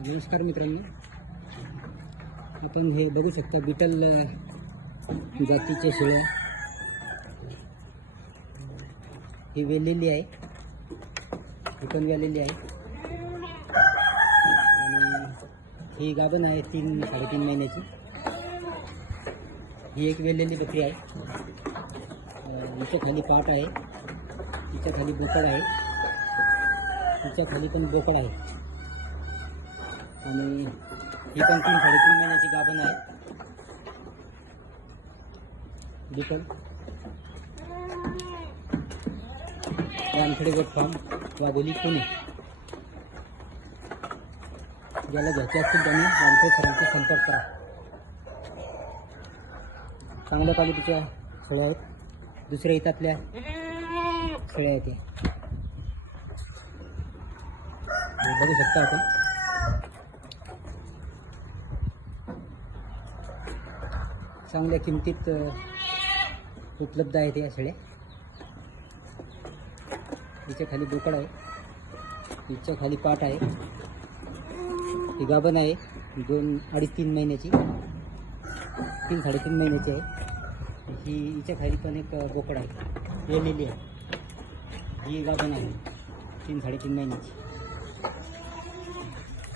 नमस्कार मित्रांनो, आपण हे बघू शकता बीटल जातीच्या शेळ्या. ही वेलेली आहे, ही पण वेलेली आहे आणि ही गाभण आहे 3-3.5 महिन्याची. ही एक वेलेली बकरी आहे. हिच्या खाली पाट आहे, हिच्या खाली बोकड आहे, हिच्या खाली पण बोकड आहे आणि ही पण 3-3.5 महिन्याची गाभण आहे. Beetle Wankhede goat farm, Wagholi, Pune. ज्याला घ्यायचे असतील त्यांनी वानखेडे सरांशी संपर्क करा. चांगल्या क्वालिटीच्या शेळ्या आहेत, दुसऱ्या इथातल्या शेळ्या आहेत. हे बघू शकता आपण. चांगल्या किमतीत उपलब्ध आहेत या शेळ्या. हिच्या खाली बोकड आहे, हिच्या खाली पाट आहे, ही गाभण आहे 2-3.5 महिन्याची, 3-3.5 महिन्याची आहे. हिच्या खाली पण एक बोकड आहे, वेलेली आहे. ही गाभण आहे 3-3.5 महिन्याची.